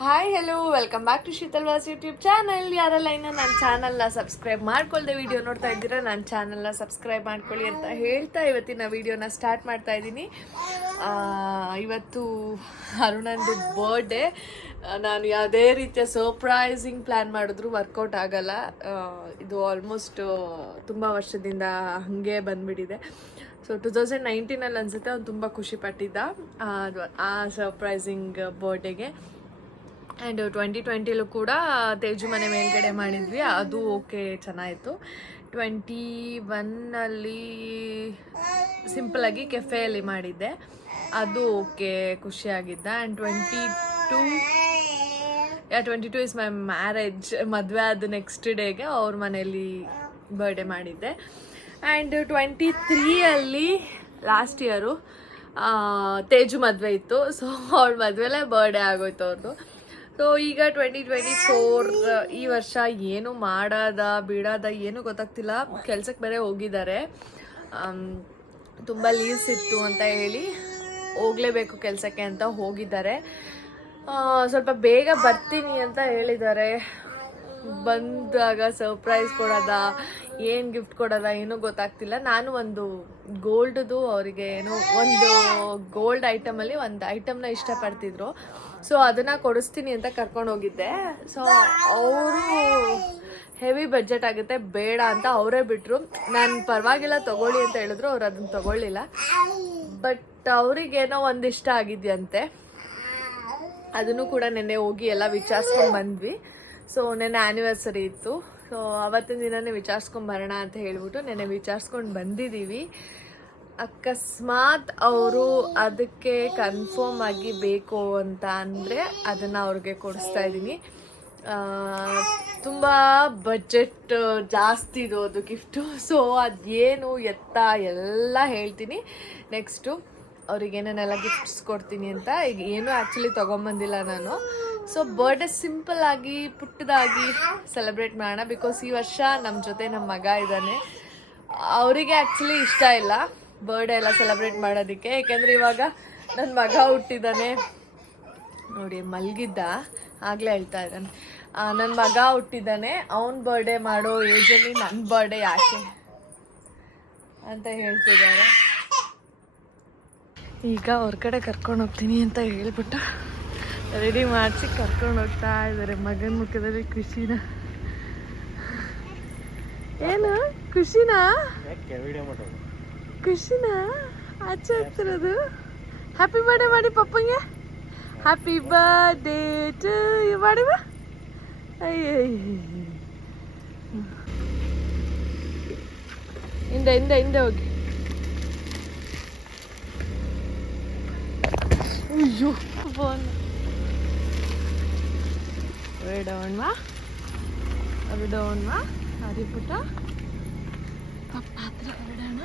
Hi hello welcome back to ಶೀತಲ್ವಾಸ್ YouTube channel. ಯಾರೆಲ್ಲ ಇನ್ನು ನನ್ನ ಚಾನಲ್ನ ಸಬ್ಸ್ಕ್ರೈಬ್ ಮಾಡ್ಕೊಳ್ದೆ ವಿಡಿಯೋ ನೋಡ್ತಾ ಇದ್ದೀರಾ, ನನ್ನ ಚಾನಲ್ನ ಸಬ್ಸ್ಕ್ರೈಬ್ ಮಾಡ್ಕೊಳ್ಳಿ ಅಂತ ಹೇಳ್ತಾ ಇವತ್ತಿನ ವಿಡಿಯೋನ ಸ್ಟಾರ್ಟ್ ಮಾಡ್ತಾ ಇದ್ದೀನಿ. ಇವತ್ತು ಅರುಣಂದು ಬರ್ಡೇ. ನಾನು ಯಾವುದೇ ರೀತಿಯ ಸರ್ಪ್ರೈಸಿಂಗ್ ಪ್ಲ್ಯಾನ್ ಮಾಡಿದ್ರು ವರ್ಕೌಟ್ ಆಗಲ್ಲ. ಇದು ಆಲ್ಮೋಸ್ಟ್ ತುಂಬ ವರ್ಷದಿಂದ ಹಾಗೆ ಬಂದುಬಿಟ್ಟಿದೆ. ಸೊ 2019 ಅನಿಸುತ್ತೆ ಅವ್ನು ತುಂಬ ಖುಷಿ ಪಟ್ಟಿದ್ದ ಆ ಸರ್ಪ್ರೈಸಿಂಗ್ ಬರ್ಡೇಗೆ. ಆ್ಯಂಡ್ 2020 ಕೂಡ ತೇಜು ಮನೆ ಮೇಲ್ಗಡೆ ಮಾಡಿದ್ವಿ, ಅದು ಓಕೆ ಚೆನ್ನಾಯಿತು. 21 ಸಿಂಪಲಾಗಿ ಕೆಫೆಯಲ್ಲಿ ಮಾಡಿದ್ದೆ, ಅದು ಓಕೆ ಖುಷಿಯಾಗಿದ್ದ. And 22 is my marriage. ಮದುವೆ ಆದ ನೆಕ್ಸ್ಟ್ ಡೇಗೆ ಅವ್ರ ಮನೆಯಲ್ಲಿ ಬರ್ಡೇ ಮಾಡಿದ್ದೆ. ಆ್ಯಂಡ್ 23 ಲಾಸ್ಟ್ ಇಯರು ತೇಜು ಮದುವೆ ಇತ್ತು. ಸೊ ಅವಳ ಮದುವೆಲೇ ಬರ್ಡೇ ಆಗೋಯ್ತು ಅವ್ರದ್ದು. ಸೊ ಈಗ 2024 ಈ ವರ್ಷ ಏನು ಮಾಡೋದ ಬಿಡೋದ ಏನೂ ಗೊತ್ತಾಗ್ತಿಲ್ಲ. ಕೆಲ್ಸಕ್ಕೆ ಬೇರೆ ಹೋಗಿದ್ದಾರೆ, ತುಂಬ ಲೀವ್ಸ್ ಇತ್ತು ಅಂತ ಹೇಳಿ ಹೋಗಲೇಬೇಕು ಕೆಲಸಕ್ಕೆ ಅಂತ ಹೋಗಿದ್ದಾರೆ. ಸ್ವಲ್ಪ ಬೇಗ ಬರ್ತೀನಿ ಅಂತ ಹೇಳಿದ್ದಾರೆ. ಬಂದಾಗ ಸರ್ಪ್ರೈಸ್ ಕೊಡೋದ, ಏನು ಗಿಫ್ಟ್ ಕೊಡೋದ ಏನೂ ಗೊತ್ತಾಗ್ತಿಲ್ಲ. ನಾನು ಒಂದು ಗೋಲ್ಡ್ದು ಅವರಿಗೆ ಏನೋ ಒಂದು ಗೋಲ್ಡ್ ಐಟಮಲ್ಲಿ ಒಂದು ಐಟಮ್ನ ಇಷ್ಟಪಡ್ತಿದ್ರು. ಸೊ ಅದನ್ನು ಕೊಡಿಸ್ತೀನಿ ಅಂತ ಕರ್ಕೊಂಡು ಹೋಗಿದ್ದೆ. ಸೊ ಅವರು ಹೆವಿ ಬಡ್ಜೆಟ್ ಆಗುತ್ತೆ ಬೇಡ ಅಂತ ಅವರೇ ಬಿಟ್ಟರು. ನಾನು ಪರವಾಗಿಲ್ಲ ತೊಗೊಳ್ಳಿ ಅಂತ ಹೇಳಿದ್ರು, ಅವ್ರು ಅದನ್ನು ತೊಗೊಳ್ಳಿಲ್ಲ. ಬಟ್ ಅವರಿಗೇನೋ ಒಂದು ಇಷ್ಟ ಆಗಿದೆಯಂತೆ, ಅದನ್ನು ಕೂಡ ನೆನ್ನೆ ಹೋಗಿ ಎಲ್ಲ ವಿಚಾರಿಸ್ಕೊಂಡು ಬಂದ್ವಿ. ಸೊ ನೆನ್ನೆ ಆ್ಯನಿವರ್ಸರಿ ಇತ್ತು. ಸೊ ಅವತ್ತಿನ ದಿನನೇ ವಿಚಾರಿಸ್ಕೊಂಬರೋಣ ಅಂತ ಹೇಳ್ಬಿಟ್ಟು ನೆನ್ನೆ ವಿಚಾರಿಸ್ಕೊಂಡು ಬಂದಿದ್ದೀವಿ. ಅಕಸ್ಮಾತ್ ಅವರು ಅದಕ್ಕೆ ಕನ್ಫರ್ಮ್ ಆಗಿ ಬೇಕು ಅಂತ ಅಂದರೆ ಅದನ್ನು ಅವ್ರಿಗೆ ಕೊಡಿಸ್ತಾ ಇದ್ದೀನಿ. ತುಂಬ ಬಜೆಟ್ ಜಾಸ್ತಿ ಇರೋದು ಗಿಫ್ಟು. ಸೊ ಅದೇನು ಎತ್ತ ಎಲ್ಲ ಹೇಳ್ತೀನಿ ನೆಕ್ಸ್ಟು. ಅವ್ರಿಗೇನೇನೆಲ್ಲ ಗಿಫ್ಟ್ಸ್ ಕೊಡ್ತೀನಿ ಅಂತ. ಈಗ ಏನೂ ಆ್ಯಕ್ಚುಲಿ ತೊಗೊಂಬಂದಿಲ್ಲ ನಾನು. ಸೊ ಬರ್ಡೇ ಸಿಂಪಲ್ ಆಗಿ ಪುಟ್ಟದಾಗಿ ಸೆಲೆಬ್ರೇಟ್ ಮಾಡೋಣ. ಬಿಕಾಸ್ ಈ ವರ್ಷ ನಮ್ಮ ಜೊತೆ ನಮ್ಮ ಮಗ ಇದ್ದಾನೆ. ಅವರಿಗೆ ಆ್ಯಕ್ಚುಲಿ ಇಷ್ಟ ಇಲ್ಲ ಬರ್ಡೇ ಎಲ್ಲ ಸೆಲೆಬ್ರೇಟ್ ಮಾಡೋದಕ್ಕೆ. ಏಕೆಂದರೆ ಇವಾಗ ನನ್ನ ಮಗ ಹುಟ್ಟಿದ್ದಾನೆ ನೋಡಿ, ಮಲಗಿದ್ದ ಆಗಲೇ ಹೇಳ್ತಾ ಇದ್ದಾನೆ. ನನ್ನ ಮಗ ಹುಟ್ಟಿದ್ದಾನೆ, ಅವನ ಬರ್ಡೇ ಮಾಡೋ ಏಜಲ್ಲಿ ನನ್ನ ಬರ್ಡೇ ಯಾಕೆ ಅಂತ ಹೇಳ್ತಿದ್ದಾರೆ. ಈಗ ಅವ್ರ ಕಡೆ ಕರ್ಕೊಂಡು ಹೋಗ್ತೀನಿ ಅಂತ ಹೇಳ್ಬಿಟ್ಟು ರೆಡಿ ಮಾಡಿಸಿ ಕರ್ಕೊಂಡು ಹೋಗ್ತಾ ಇದ್ದಾರೆ. ಮಗನ ಮುಖದಲ್ಲಿ ಖುಷಿನ, ಏನು ಖುಷಿನಾ ಖುಷಿನಾ ಆಚೆ ಹೋಗ್ತಿರೋದು. ಹ್ಯಾಪಿ ಬರ್ಡೇ ಮಾಡಿ ಪಪ್ಪಂಗೆ. ಹ್ಯಾಪಿ ಬರ್ಡೇ ಟು ಯು ಮಾಡಿ ಬಾ. ಅಯ್ಯ ಹಿಂದೆ ಹೋಗಿ. ಅಯ್ಯೋ ಫೋನ್ ಡೌನ್ವಾ ಅರಿ ಪುಟ್ಟ ಪಪ್ಪ ಹತ್ರ ಹೊರಡೋಣ.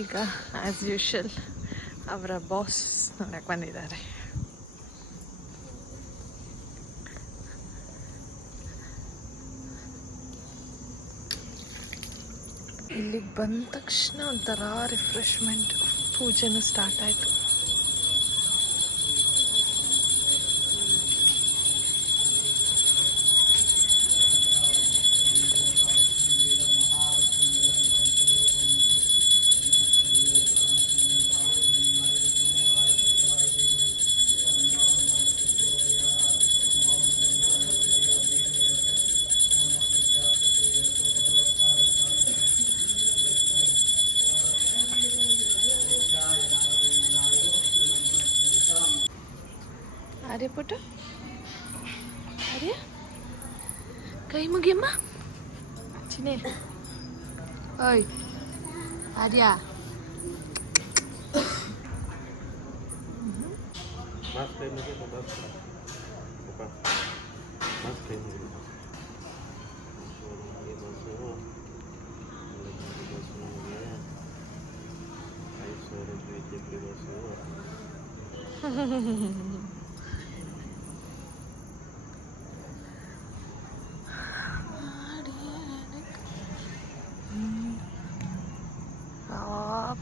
ಈಗ ಆ್ಯಸ್ ಯೂಶುವಲ್ ಅವರ ಬಾಸ್ ನೋಡಕ್ಕೆ ಬಂದಿದ್ದಾರೆ. ಇಲ್ಲಿಗೆ ಬಂದ ತಕ್ಷಣ ಒಂಥರ ರಿಫ್ರೆಶ್ಮೆಂಟ್. ಪೂಜೆನೂ ಸ್ಟಾರ್ಟ್ ಆಯಿತು. ಅರೆ ಪುಟ್ಟ, ಅರೆ ಕೈ ಮುಗಿಯಮ್ಮ ಚಿನ್ನೆ. ಓಯ್ ಆರ್ಯ,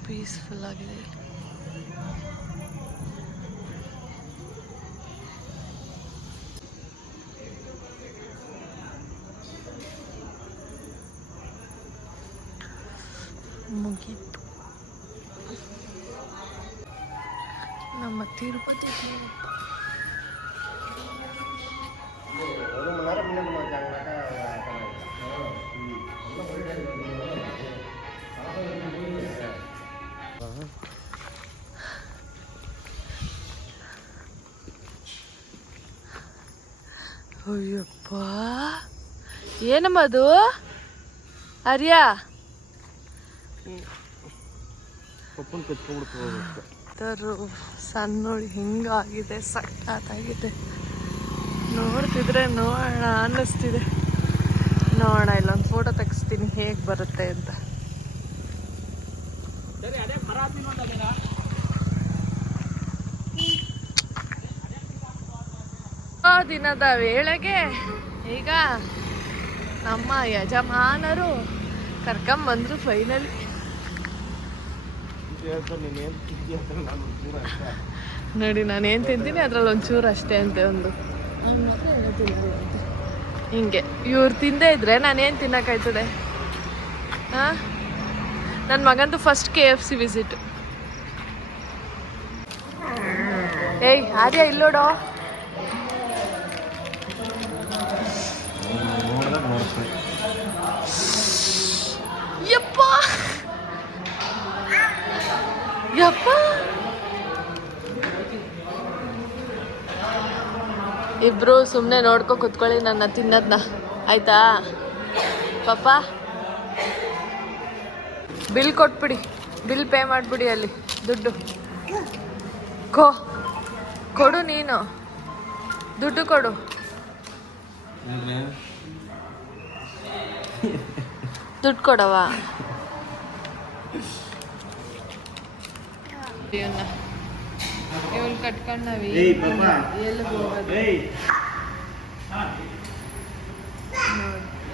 ಪೀಸ್ಫುಲ್ ಆಗಿದೆ. ಮುಗೀತು ನಮ್ಮ ತಿರುಪತಿ ತಿರುಪ. ಅಯ್ಯಪ್ಪ, ಏನಮ್ಮದು ಆರ್ಯ? ಸಣ್ಣೋಳಿ ಹಿಂಗಾಗಿದೆ, ಸಖತ್ತಾಗಿದೆ. ನೋಡ್ತಿದ್ರೆ ನೋಡೋಣ ಅನ್ನಿಸ್ತಿದೆ. ನೋಡೋಣ, ಇಲ್ಲೊಂದು ಫೋಟೋ ತೆಗಿಸ್ತೀನಿ ಹೇಗೆ ಬರುತ್ತೆ ಅಂತ. ದಿನದ ವೇಳೆಗೆ ಈಗ ನಮ್ಮ ಯಜಮಾನರು ಕರ್ಕೊಂಬಂದ್ರು ಫೈನಲಿ. ನೋಡಿ, ನಾನೇನು ತಿಂತೀನಿ ಅದ್ರಲ್ಲಿ ಒಂಚೂರು ಅಷ್ಟೇ ಅಂತೆ. ಒಂದು ಹಿಂಗೆ ಇವ್ರು ತಿಂದೇ ಇದ್ರೆ ನಾನೇನು ತಿನ್ನೋಕ್ಕಾಯ್ತದೆ? ಹಾಂ, ನನ್ನ ಮಗಂದು ಫಸ್ಟ್ KFC ವಿಸಿಟ್. ಏಯ್ ಆರ್ಯ, ಇಲ್ಲೋಡೋ. ಯಪ್ಪ ಯಪ್ಪ, ಇಬ್ರು ಸುಮ್ಮನೆ ನೋಡ್ಕೊ ಕುತ್ಕೊಳ್ಳಿ ನನ್ನ ತಿನ್ನೋದನ್ನ, ಆಯ್ತಾ ಪಾಪ? ಬಿಲ್ ಕೊಟ್ಬಿಡಿ, ಬಿಲ್ ಪೇ ಮಾಡಿಬಿಡಿ. ಅಲ್ಲಿ ದುಡ್ಡು ಕೊಡು, ನೀನು ದುಡ್ಡು ಕೊಡು. ದುಡ್ಡು ಕೊಡವ. ಇವಳು ಕಟ್ಕೊಂಡು ನಾವಿ ಎಲ್ಲಿ ಹೋಗೋದು?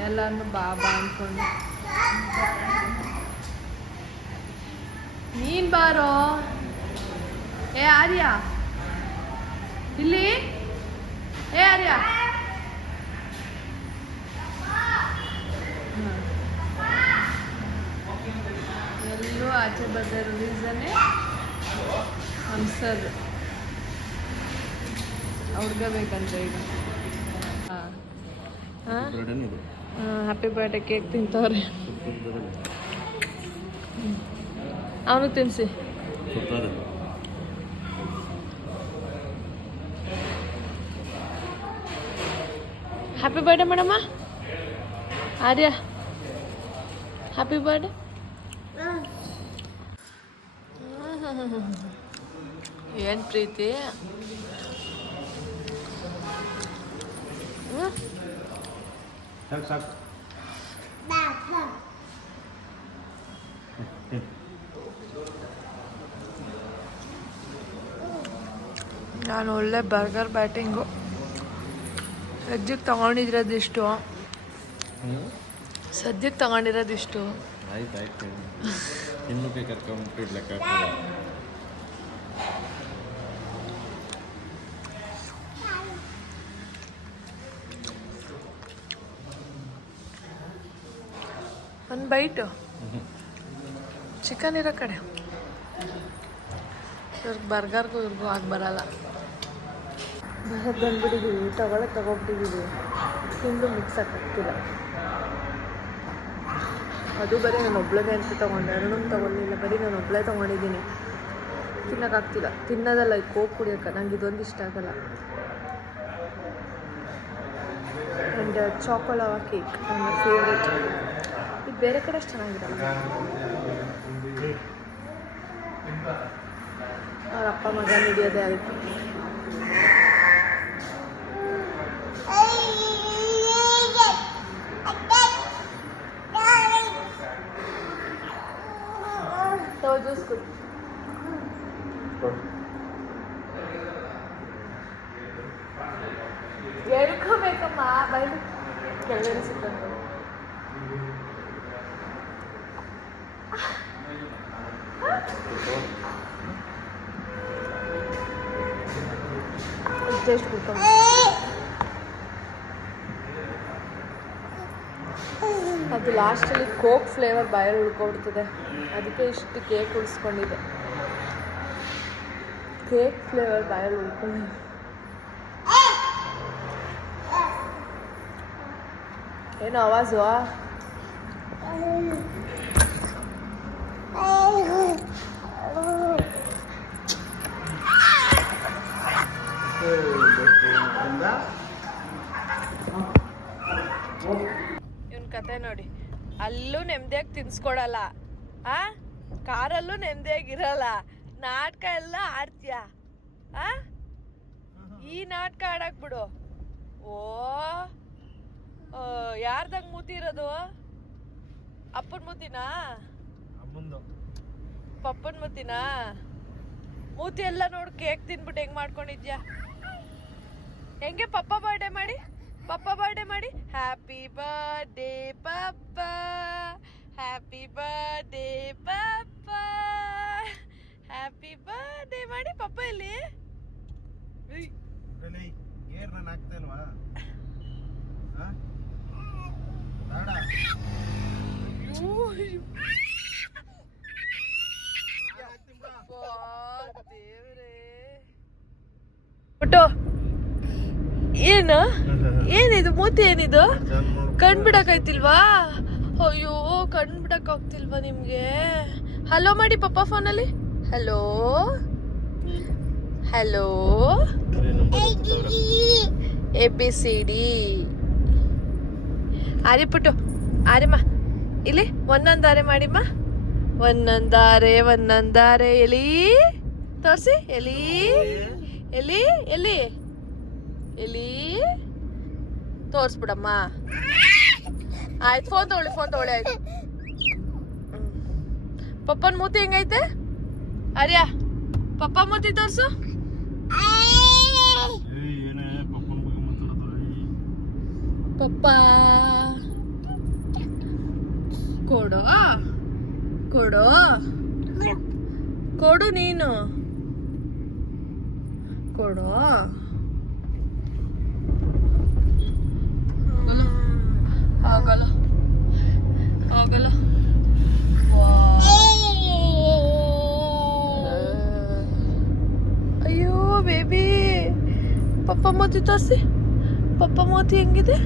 ಎಲ್ಲಾನು ಬಾಬಾ ಅನ್ಕೊಂಡು. ನೀನ್ ಬಾರೋ. ಏ ಆರ್ಯ, ಇಲ್ಲಿ. ಏ ಆರ್ಯ, ಎಲ್ಲೂ ಆಚೆ ಬರ್ದಿರೋ ರೀಸನ್ನೇ ಸರ್ ಹುಡ್ಗ ಬೇಕಂತ ಈಗ. ಹ್ಯಾಪಿ ಬರ್ಡೇ ಕೇಕ್ ತಿಂತವ್ರೆ. ಅವನು ತಿನ್ಸಿ. ಹ್ಯಾಪಿ ಬರ್ಡೇ ಮೇಡಮ್ಮ. Arya, happy birthday. ಏನು ಪ್ರೀತಿ. ನಾನು ಒಳ್ಳೆ ಬರ್ಗರ್ ಬ್ಯಾಟಿಂಗು. ಸದ್ಯಕ್ಕೆ ತಗೊಂಡಿರೋದಿಷ್ಟು. ಆಯ್ತು ಇನ್ನೂಕೆ ಕರ್ಕೊಂಡ್ಬಿಟ್ಟು ಲೆಕ್ಕ. ಒಂದು ಬೈಟು ಚಿಕನ್ ಇರೋ ಕಡೆ. ಇವ್ರಿಗೆ ಬರ್ಗರ್ಗೂ ಇವ್ರಿಗೂ ಆಗಿ ಬರಲ್ಲ. ಬಂದ್ಬಿಟ್ಟಿದ್ದೀವಿ, ತಗೊಬಿಟ್ಟಿದ್ದೀವಿ. ತಿಂದು ಮಿಕ್ಸ್ ಆಗ್ತಿಲ್ಲ. ಅದು ಬರೀ ನಾನು ಒಬ್ಳಿಗೆ ಅಂತ ತೊಗೊಂಡೆ, ಎರಡನ್ನೂ ತೊಗೊಳ್ಳಿಲ್ಲ. ಬರೀ ನಾನು ಒಬ್ಬಳೇ ತೊಗೊಂಡಿದ್ದೀನಿ. ತಿನ್ನೋಕ್ಕಾಗ್ತಿಲ್ಲ. ತಿನ್ನೋದಲ್ಲ, ಈ ಕೋಕ್ ಕುಡಿಯೋಕೆ ನಂಗೆ ಇದೊಂದು ಇಷ್ಟ ಆಗಲ್ಲ. ಆ್ಯಂಡ್ ಚಾಕೊಲಾವಾ ಕೇಕ್ ನನ್ನ ಫೇವ್ರೇಟ್. ಇದು ಬೇರೆ ಕಡೆ ಅಷ್ಟು ಚೆನ್ನಾಗಿರಲ್ಲ. ಅವ್ರ ಅಪ್ಪ ಮಗ ಹಿಡಿಯೋದೇ ಆಯಿತು. ಜ್ಯೂಸ್ ಕುಡಿ. ಹೇಳ್ಕೋಬೇಕಮ್ಮ, ಬೈಲು ಕೆಳಗಡೆ ಸಿಕ್ಕಂಡು. ಟೇಸ್ಟ್ ಬಿಡ್ಕೊಂಡು ಅದು ಲಾಸ್ಟಲ್ಲಿ ಕೋಕ್ ಫ್ಲೇವರ್ ಬಾಯಲ್ಲಿ ಉಳ್ಕೊಬಿಡ್ತದೆ, ಅದಕ್ಕೆ ಇಷ್ಟು ಕೇಕ್ ಉಳಿಸ್ಕೊಂಡಿದೆ. ಕೇಕ್ ಫ್ಲೇವರ್ ಬಾಯಲ್ಲಿ ಉಳ್ಕೊಂಡಿದೆ. ಏನು ಆವಾಜು? ಇವನ್ ಕತೆ ನೋಡಿ, ಅಲ್ಲೂ ನೆಮ್ಮದಿಯಾಗಿ ತಿನ್ಸ್ಕೊಡಲ್ಲ, ಕಾರಲ್ಲೂ ನೆಮ್ಮದಿಯಾಗಿರಲ್ಲ, ನಾಟಕ ಎಲ್ಲ ಆಡ್ತೀಯ. ಈ ನಾಟಕ ಆಡಕ್ ಬಿಡು. ಓ ಯಾರ್ದಾಗ ಮೂತಿ ಇರೋದು? ಅಪ್ಪನ ಮೂತಿನಾ ಪಪ್ಪನ ಮೂತಿನಾ? ಮೂತಿ ಎಲ್ಲ ನೋಡು, ಕೇಕ್ ತಿನ್ಬಿಟ್ಟು ಹೆಂಗ್ ಮಾಡ್ಕೊಂಡಿದ್ಯಾ? ಹೆಂಗೆ ಪಪ್ಪ ಬರ್ಡೇ ಮಾಡಿ, ಪಪ್ಪ ಬರ್ಡೇ ಮಾಡಿ, ಹ್ಯಾಪಿ ಬರ್ಡೇ ಪಪ್ಪ, ಹ್ಯಾಪಿ ಬರ್ಡೇ ಪಪ್ಪ, ಹ್ಯಾಪಿ ಬರ್ಡೇ ಮಾಡಿ. ಪಪ್ಪ ಇಲ್ಲಿ ಪುಟ್ಟು ಏನು ಏನಿದು ಮೂತಿ? ಏನಿದು? ಕಣ್ ಬಿಡಕ್ಕಾಯ್ತಿಲ್ವಾ? ಅಯ್ಯೋ ಕಣ್ ಬಿಡಕ್ಕಾಗ್ತಿಲ್ವಾ ನಿಮ್ಗೆ? ಹಲೋ ಮಾಡಿ ಪಪ್ಪ ಫೋನಲ್ಲಿ. Hello hello ABCD. ಆರಿ ಪುಟ್ಟು, ಆರಿಮ್ಮ ಇಲ್ಲಿ ಒಂದೊಂದಾರೆ ಮಾಡಿಮ್ಮ. ಒಂದೊಂದಾರೆ ಒಂದೊಂದಾರೆ. ಎಲಿ ತೋರಿಸಿ, ಎಲಿ ಎಲಿ ಎಲ್ಲಿ ಎಲಿ ತೋರಿಸ್ಬಿಡಮ್ಮ. ಆಯ್ತು, ಫೋನ್ ತಗೊಳ್ಳಿ ಆಯ್ತು. ಪಪ್ಪನ ಮೂತಿ ಹೆಂಗೈತೆ? ಆರ್ಯ ಪಪ್ಪ ಮೂತಿ ತೋರ್ಸು. ಪಪ್ಪ ಕೊಡು ಕೊಡು ಕೊಡು, ನೀನು ಕೊಡು. ಆಗಲ್ಲ ಆಗಲ್ಲ. ಅಯ್ಯೋ ಬೇಬಿ, ಪಪ್ಪ ಮೋತಿ ತೋರಿಸಿ. ಪಪ್ಪ ಮೋತಿ ಹೆಂಗಿದೆ?